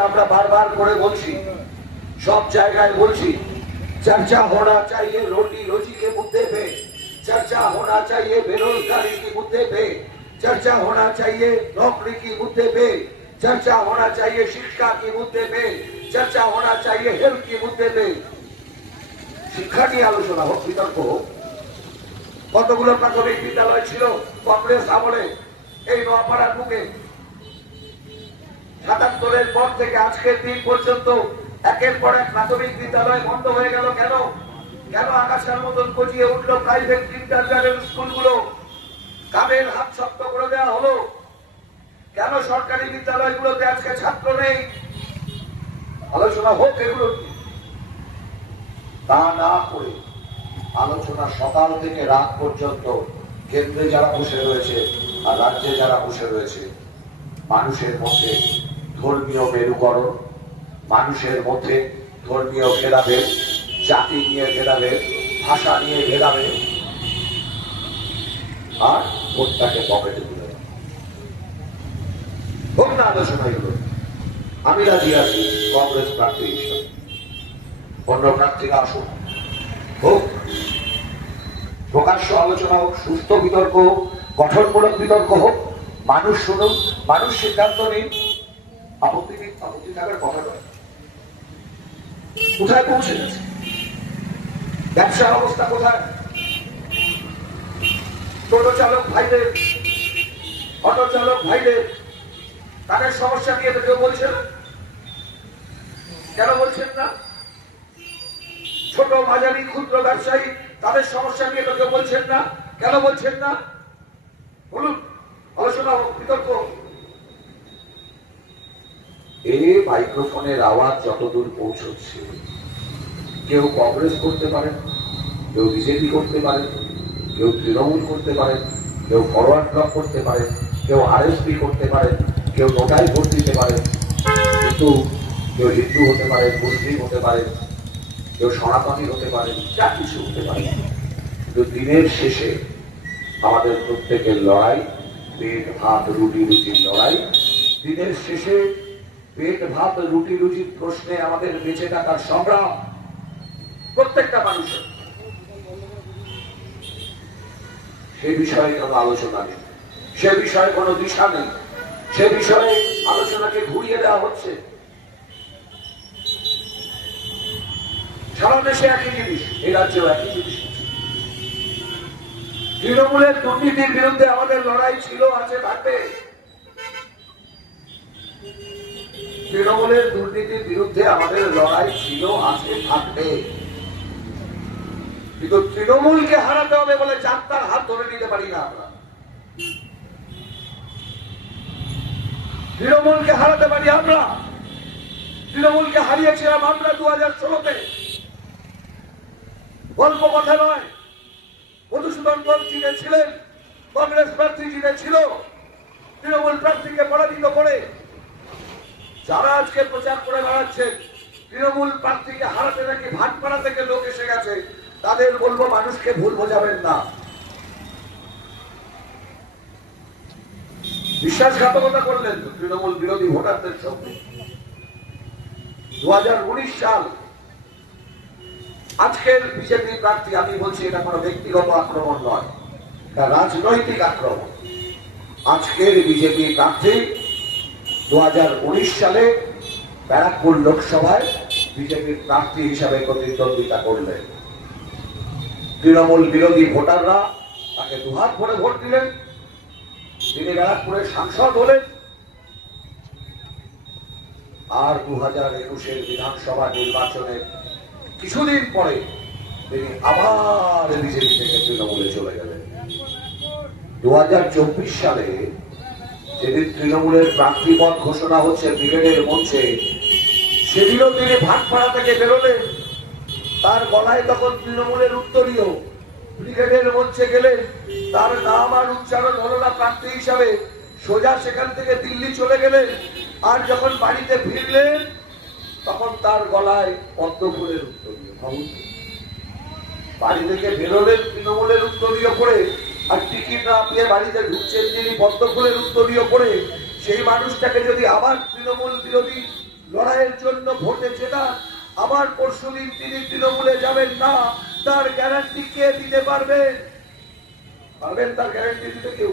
আমরা বারবার করে বলছি, सब जगह बोलছি, चर्चा होना चाहिए रोटी रोजी के मुद्दे पे, चर्चा होना चाहिए बेरोजगारी के मुद्दे पे, चर्चा होना चाहिए नौकरी की मुद्दे पे, चर्चा होना चाहिए शिक्षा के मुद्दे पे, चर्चा होना चाहिए हेल्थ के मुद्दे पे। शिक्षा নিয়ে আলোচনা হোক, বিতর্ক হোক। কতগুলো প্রাথমিক বিদ্যালয় ছিল কংগ্রেস আমলে এই নোয়াপাড়ার বুকে? ৭৭-এর পর থেকে আজকের দিন পর্যন্ত একের পর এক প্রাথমিক বিদ্যালয় বন্ধ হয়ে গেল। কেন? কেন আকাশের মতন গজিয়ে উঠলো প্রাইভেট কিন্ডারগার্টেন স্কুলগুলো? কাদের হাত শক্ত করে দেওয়া হলো? কেন সরকারি বিদ্যালয়গুলোতে আজকে ছাত্র নেই? আলোচনা হোক এগুলো। তা না করে আলোচনা সকাল থেকে রাত পর্যন্ত কেন্দ্রে যারা বসে রয়েছে আর রাজ্যে যারা বসে রয়েছে, মানুষের মধ্যে ধর্মীয় মেরুকরণ, মানুষের মধ্যে ধর্মীয় ভেদাভেদ, জাতি নিয়ে ভেদাভেদ, ভাষা নিয়ে ভেদাভেদ, আর ভোটটাকে পকেটে তুলে হোক না আলোচনা এগুলো। আমি রাজি আছি কংগ্রেস প্রার্থী হিসাবে, অন্য প্রার্থীরা আসুন, হোক, প্রকাশ্য আলোচনা হোক, সুস্থ বিতর্ক হোক, গঠনমূলক বিতর্ক হোক, মানুষ শুনুন, মানুষ সিদ্ধান্ত নিন। আপত্তি থাকার কথা নয়। কোথায় পৌঁছে গেছে ব্যবসার অবস্থা? কোথায়? টোটো চালক ভাইদের, অটো চালক ভাইদের, তাদের সমস্যা নিয়ে তো কেউ বলছে না। কেন বলছেন না? ছোট মাঝারি ক্ষুদ্র ব্যবসায়ী, তাদের সমস্যা নিয়ে তো কেউ বলছেন না। কেন বলছেন না? বলুন, আলোচনা হোক, বিতর্ক। এই মাইক্রোফোনের আওয়াজ যতদূর পৌঁছচ্ছে, কেউ কংগ্রেস করতে পারেন, কেউ বিজেপি করতে পারেন, কেউ তৃণমূল করতে পারেন, কেউ ফরওয়ার্ড ব্লক করতে পারেন, কেউ আরএসপি করতে পারেন, কেউ নোটাই ভোট দিতে পারেন, কিন্তু কেউ হিন্দু হতে পারে, মুসলিম হতে পারে, কেউ সনাতনী হতে পারে, যা কিছু হতে পারে। কিন্তু দিনের শেষে আমাদের প্রত্যেকের লড়াই পেট ভাত রুটি রুচির লড়াই। দিনের শেষে পেট ভাত রুটি রুচির প্রশ্নে আমাদের বেঁচে থাকার সংগ্রাম প্রত্যেকটা মানুষের। সে বিষয়ে কোনো আলোচনা নেই, সে বিষয়ে কোনো দিশা নেই, সে বিষয়ে আলোচনাকে ঘুরিয়ে দেওয়া হচ্ছে। সারা দেশে একই জিনিস, এই রাজ্যেও একই জিনিস। তৃণমূলের দুর্নীতির বিরুদ্ধে আমাদের লড়াই ছিল, আছে, থাকবে। তৃণমূলের দুর্নীতির বিরুদ্ধে আমাদের লড়াই ছিল, আছে, থাকবে। কিন্তু তৃণমূলকে হারাতে হবে বলে যাত্রার হাত ধরে নিতে পারি না আমরা। তৃণমূলকে হারাতে পারি আমরা। তৃণমূলকে হারিয়েছিলাম আমরা 2016-তে। গল্প কথা নয়। মধুসূদন দত্ত জিতেছিলেন, কংগ্রেস প্রার্থী জিতেছিল, তৃণমূল প্রার্থীকে পরাজিত করে। যারা আজকে প্রচার করে বেড়াচ্ছেন তৃণমূল প্রার্থীকে হারাতে নাকি ভাটপাড়া থেকে লোক এসে গেছে, তাদের বলবো মানুষকে ভুল বোঝাবেন না। বিশ্বাসঘাতকতা করলেন তৃণমূল বিরোধী ভোটারদের সঙ্গে। 2019 সাল, আজকের বিজেপি প্রার্থী, আমি বলছি এটা কোনো ব্যক্তিগত আক্রমণ নয়, এটা রাজনৈতিক আক্রমণ। আজকের বিজেপি প্রার্থী 2019 সালে ব্যারাকপুর লোকসভায় বিজেপির প্রার্থী হিসাবে প্রতিদ্বন্দ্বিতা করলেন। তৃণমূল বিরোধী ভোটাররা তাকে দুহাত ভরে ভোট দিলেন, তিনি ব্যারাকপুরের সাংসদ হলেন। আর 2021-এর বিধানসভা নির্বাচনে কিছুদিন পরে তিনি আবার বিজেপি থেকে তৃণমূলে চলে গেলেন। 2024 সালে যেদিন তৃণমূলের প্রার্থী পদ ঘোষণা হচ্ছে ব্রিগেডের মঞ্চে, সেদিনও তিনি ভাটপাড়া থেকে বেরোলেন। তার গলায় তখন তৃণমূলের উত্তরীয়। ব্রিগেডের মঞ্চে গেলেন, তার নাম আর উচ্চারণ হলো না প্রার্থী হিসাবে, সোজা সেখান থেকে দিল্লি চলে গেলেন। আর যখন বাড়িতে ফিরলেন তখন তার গলায় পদ্মফুলের উত্তরীয়। বাড়ি থেকে বেরোলেন তৃণমূলের উত্তরীয় করে, আর টিকিট না পেয়ে বাড়িতে ঢুকছেন যিনি পদ্মফুলের উত্তরীয় করে। সেই মানুষটাকে যদি আবার তৃণমূল বিরোধী আবার পরশুদিন তিনি তৃণমূলে যাবেন না, তার গ্যারান্টি কে দিতে পারবেন? পারবেন তার গ্যারান্টি দিতে কেউ?